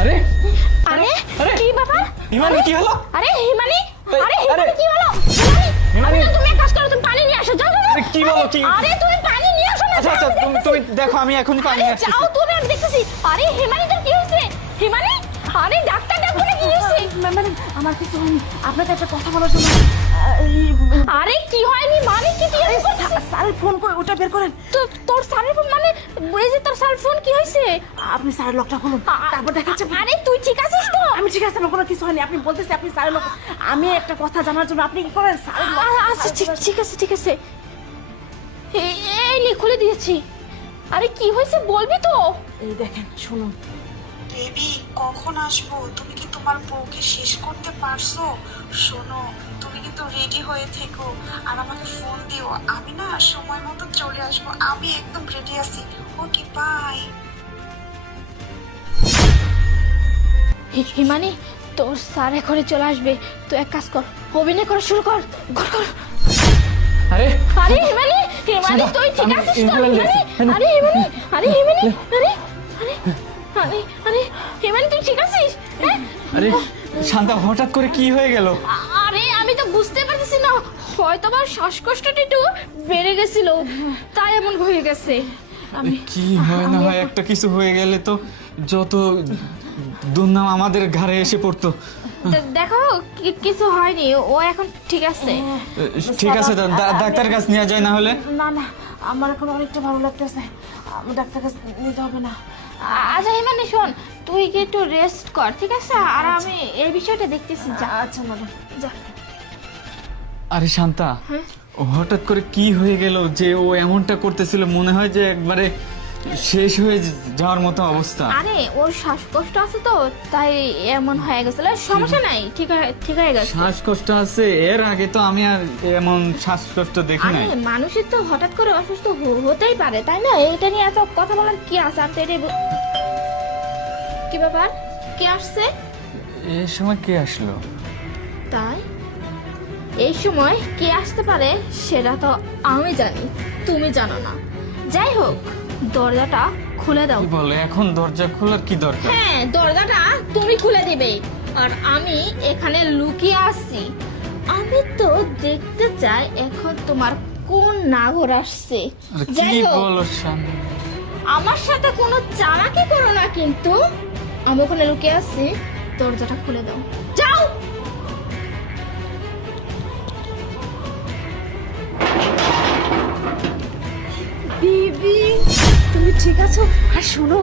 আরে আরে আরে কি ব্যাপার? হিমানি কি হলো? আরে হিমানি, আরে আরে, হিমানি কি হলো? হিমানি, আরে তুমি এক কাজ করো, তুমি পানি নিয়ে আসো, যাও যাও। আরে কি বলো কি? আরে তুমি পানি নিয়ে আসো না। আচ্ছা আচ্ছা তুমি দেখো আমি এখনই পানি আরে আসছি। যাও, তুমি আমি দেখতেছি। আরে হিমানি তোর কি হয়েছে? হিমানি, আরে ডাক্তার ডাকো না, কি হয়েছে? ম্যাডাম আমার কিছু হয়নি, আপনাকে একটা কথা বলার জন্য। আরে কি হয়নি মানে কি তুই এরকম করছিস? স্যারের ফোন করে ওটা বের করেন। তোর স্যারের ফোন মানে এই যে তোর স্যার ফোন কি হয়েছে? আপনি স্যারের লকটা খুলুন, তারপর দেখাচ্ছে। আরে তুই ঠিক আছিস তো? আমি ঠিক আছে, আমার কোনো কিছু হয়নি। আপনি বলতেছি আপনি স্যারের লক। আমি একটা কথা জানার জন্য আপনি কি করেন স্যারের লক। আচ্ছা ঠিক আছে ঠিক আছে। এই নে খুলে দিয়েছি। আরে কি হয়েছে বলবি তো? এই দেখেন শুনুন। বেবি কখন আসবো? তুমি কি তোমার বউকে শেষ করতে পারছো? শোনো, তুমি কিন্তু রেডি হয়ে থেকো আর আমাকে ফোন দিও। আমি না সময় মতো চলে আসবো, আমি একদম রেডি আছি। Okay bye. হিমানি তোর স্যার এখনই চলে আসবে, তুই এক কাজ কর, অভিনয় করা শুরু কর। কর কর। আরে আরে হিমানি, হিমানি তুই ঠিক আমি আছিস তো? ইনহেলার হিমানি, দিয়েছি। আরে হিমানি, আরে হিমানি, আরে আরে আরে আরে হিমানি তুই ঠিক আছিস? হ্যাঁ? আরে শান্তা হঠাৎ করে কি হয়ে গেল? আরে আমি তো বুঝতে পারতেছি না, হয়তো আমার শ্বাসকষ্টটা একটু বেড়ে গেছিল, তাই এমন হয়ে গেছে। কি হয় না হয় একটা কিছু হয়ে গেলে তো যত দুর্নাম আমাদের ঘাড়ে এসে পড়তো। দেখো কিছু হয়নি, ও এখন ঠিক আছে। ঠিক আছে ডাক্তার কাছে নিয়ে যায় না হলে? না না, আমার এখন অনেকটা ভালো লাগতেছে, আমি ডাক্তার কাছে নিতে হবে না। আচ্ছা হিমানি শোন, তুই কি একটু রেস্ট কর, ঠিক আছে? আর আমি এই বিষয়টা দেখতেছি। যা আচ্ছা ম্যাডাম। যা। আরে শান্তা, ও হঠাৎ করে কি হয়ে গেল যে ও এমনটা করতেছিল? মনে হয় যে একবারে শেষ হয়ে যাওয়ার মতো অবস্থা। আরে ওর শ্বাসকষ্ট আছে তো, তাই এমন হয়ে গেছিল। সমস্যা নাই, ঠিক হয়ে গেছে। শ্বাসকষ্ট আছে? এর আগে তো আমি আর এমন শ্বাসকষ্ট দেখি আরে নাই। মানুষের তো হঠাৎ করে অসুস্থ হতেই পারে, তাই না? এটা নিয়ে এত কথা বলার কি আছে? আমি তো এটাই কি ব্যাপার, কে আসছে? এই সময় কে আসলো? তাই এই সময় কে আসতে পারে সেটা তো আমি জানি, তুমি জানো না। যাই হোক, দরজাটা খুলে দাও। কি বলে এখন দরজা খোলার কি দরকার? হ্যাঁ, দরজাটা তুমি খুলে দিবে, আর আমি এখানে লুকিয়ে আছি। আমি তো দেখতে চাই এখন তোমার কোন নাগর আসছে। আরে যাই কি হোক, বলো শান্তা? আমার সাথে কোনো চালাকি করো না কিন্তু। আমি ওখানে লুকিয়ে আছি, দরজাটা খুলে দাও, যাও। বিবি তুমি ঠিক আছো? আর শোনো,